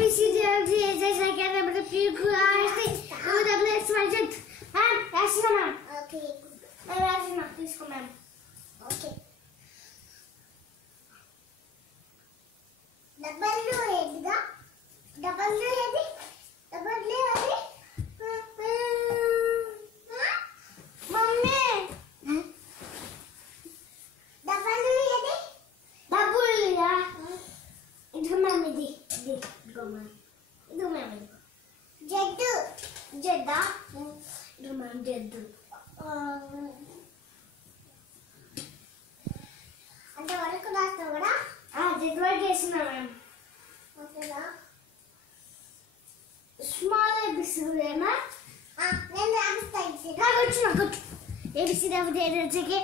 B, C, D, F, G, H, I, K, L, M, N, O, P, Q, R, S, T, U, W, X, Y, Z. Ma'am, రాసిన ma'am. Okay నేను రాసిన తీసుకో ma'am. Okay double ఏదిగా double ఏది double ఏది mummy double ఏది డబ్బులుయా ఇదిగో ma'am ఇది ఇదిగో మ్యామ్ ఇది జెడ్ జెడ్డా ఇదిగో మ్యామ్ జెడ్డు అంటే వరకు రాస్తావు కూడా జెడ్ వరకు వేసిన మ్యామ్. ఓకేనా స్మాల్ ఏబిసిడేనా నేను రాస్తా ఇది నాకు వచ్చు ఏబిసిడి ఆఫ్ ది ఎనర్జీకి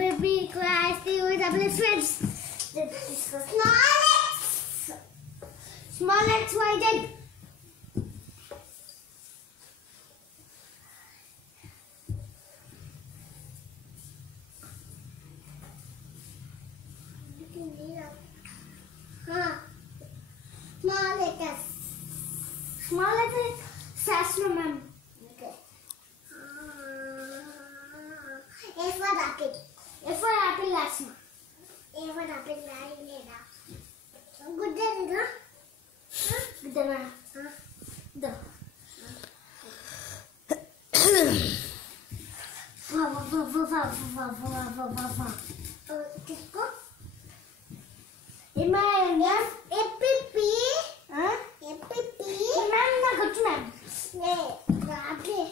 baby class the double sweats small X Y Z small letters small letter శాస్త్రం ma'am. Okay A for apple F for apple రాసిన ఏ ఫర్ యాపిల్ రాయలేదా గుడ్డదిగా ఇద్దరు తీసుకో ఏమైనా ఎపిపి మ్యామ్ నాకు వచ్చు మ్యామ్. యాపిల్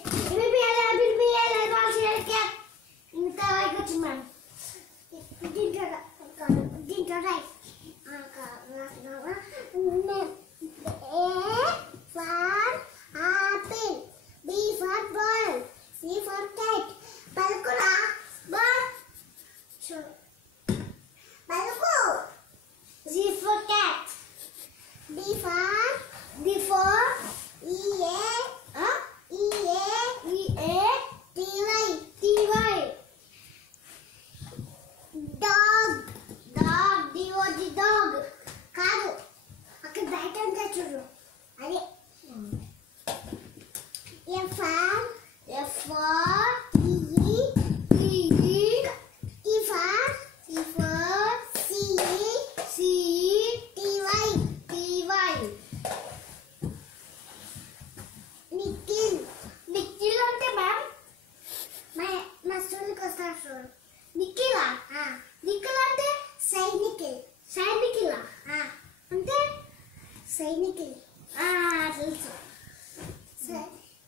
ఇంకా వచ్చు మ్యామ్. దీంట్లో రాయి A for apple, B for ball, C for cat. పలుకురా ball. పలుకు. C for cat. D for E-A. T-Y. Dog. D-O-G dog. కాదు అక్కడ బయట ఉంటే చూడు అదే F for F for E. T for C. T-Y. Nikhil Nikhil అంటే మ్యామ్ మా స్కూల్కి వస్తారు చూడు నిఖిలా ఆ, నిఖిల్ అంటే సైనికిల్ సైనికిలా ఆ, అంటే సైనికిల్ తెలుసు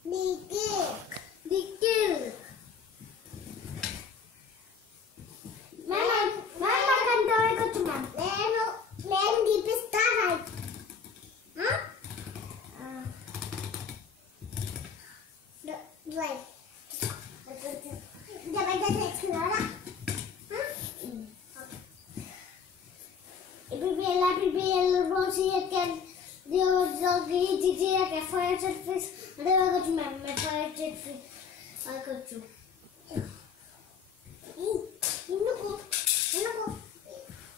నిఖిల్ నిఖిల్ మ్యామ్ నాకు అంత వరకు వచ్చు మ్యామ్. నేను గీపిస్తా రైట్ డ్రైవ్ జబర్దస్త్ నేర్చుకున్నారా BBL, Rosie, again, the old doggy, Gigi, like a fire jet fish, and then I got to my fire jet fish. I got you. ఎందుకు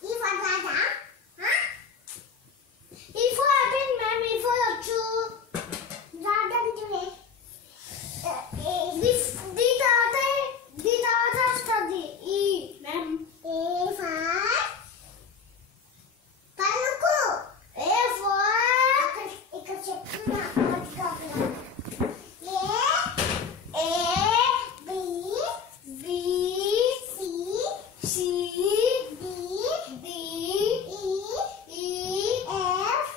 ఈ పదాదా E for apple, ma'am, E for two. రాదంటే The daughter study. E, ma'am. A for పలుకు A for ఇక్కడ చెప్తున్నా A, B B, C C, D D, E E, F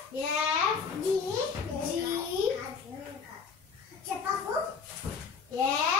F, G G, చెప్పకు H,